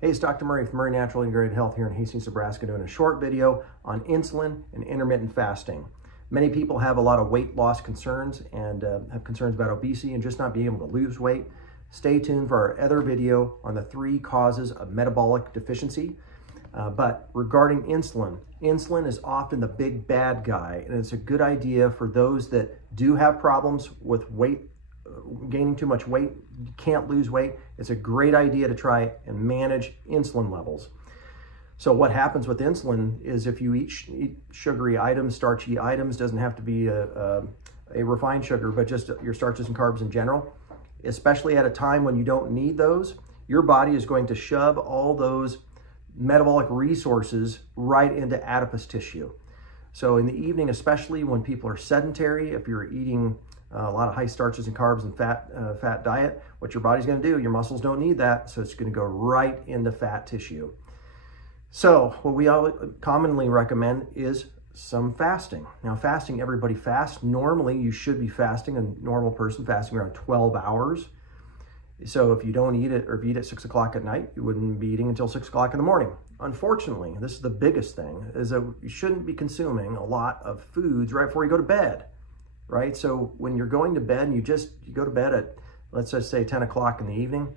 Hey, it's Dr. Murray from Murray Natural Integrated Health here in Hastings, Nebraska, doing a short video on insulin and intermittent fasting. Many people have a lot of weight loss concerns and have concerns about obesity and just not being able to lose weight. Stay tuned for our other video on the 3 causes of metabolic deficiency. But regarding insulin, insulin is often the big bad guy, and it's a good idea for those that do have problems with weight, gaining too much weight, can't lose weight. It's a great idea to try and manage insulin levels. So what happens with insulin is if you eat sugary items, starchy items, doesn't have to be a refined sugar, but just your starches and carbs in general, especially at a time when you don't need those, your body is going to shove all those metabolic resources right into adipose tissue. So in the evening, especially when people are sedentary, if you're eating a lot of high starches and carbs and fat diet, what your body's going to do, your muscles don't need that, so it's going to go right into fat tissue. So what we all commonly recommend is some fasting. Now fasting, everybody fasts. Normally you should be fasting, a normal person fasting around 12 hours. So if you don't eat it, or if you eat at 6 o'clock at night, you wouldn't be eating until 6 o'clock in the morning. Unfortunately, this is the biggest thing, is that you shouldn't be consuming a lot of foods right before you go to bed, right? So when you're going to bed and you go to bed at, let's just say 10 o'clock in the evening,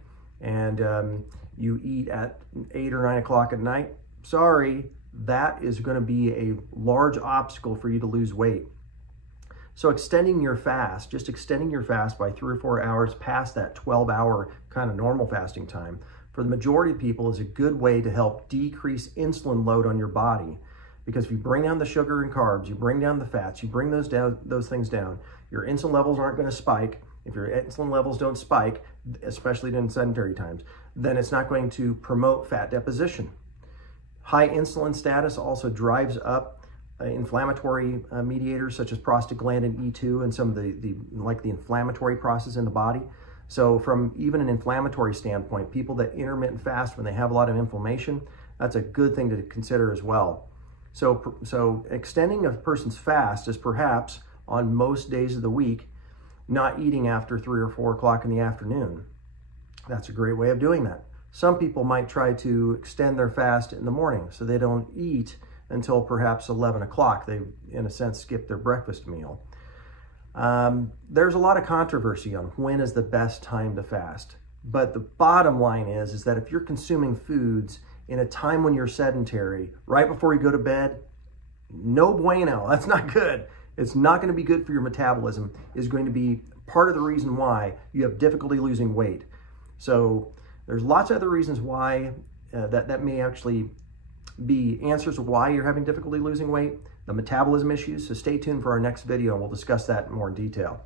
and you eat at 8 or 9 o'clock at night, sorry, that is going to be a large obstacle for you to lose weight. So extending your fast, just extending your fast by 3 or 4 hours past that 12-hour kind of normal fasting time, for the majority of people is a good way to help decrease insulin load on your body. Because if you bring down the sugar and carbs, you bring down the fats, you bring those things down, your insulin levels aren't going to spike. If your insulin levels don't spike, especially in sedentary times, then it's not going to promote fat deposition. High insulin status also drives up inflammatory mediators such as prostaglandin E2 and some of the inflammatory process in the body. So from even an inflammatory standpoint, people that intermittent fast when they have a lot of inflammation, that's a good thing to consider as well. So extending a person's fast is perhaps on most days of the week, not eating after 3 or 4 o'clock in the afternoon. That's a great way of doing that. Some people might try to extend their fast in the morning so they don't eat until perhaps 11 o'clock. They, in a sense, skip their breakfast meal. There's a lot of controversy on when is the best time to fast. But the bottom line is that if you're consuming foods in a time when you're sedentary, right before you go to bed, no bueno, that's not good. It's not going to be good for your metabolism. It's going to be part of the reason why you have difficulty losing weight. So there's lots of other reasons why that may actually be answers of why you're having difficulty losing weight, the metabolism issues. So stay tuned for our next video and we'll discuss that in more detail.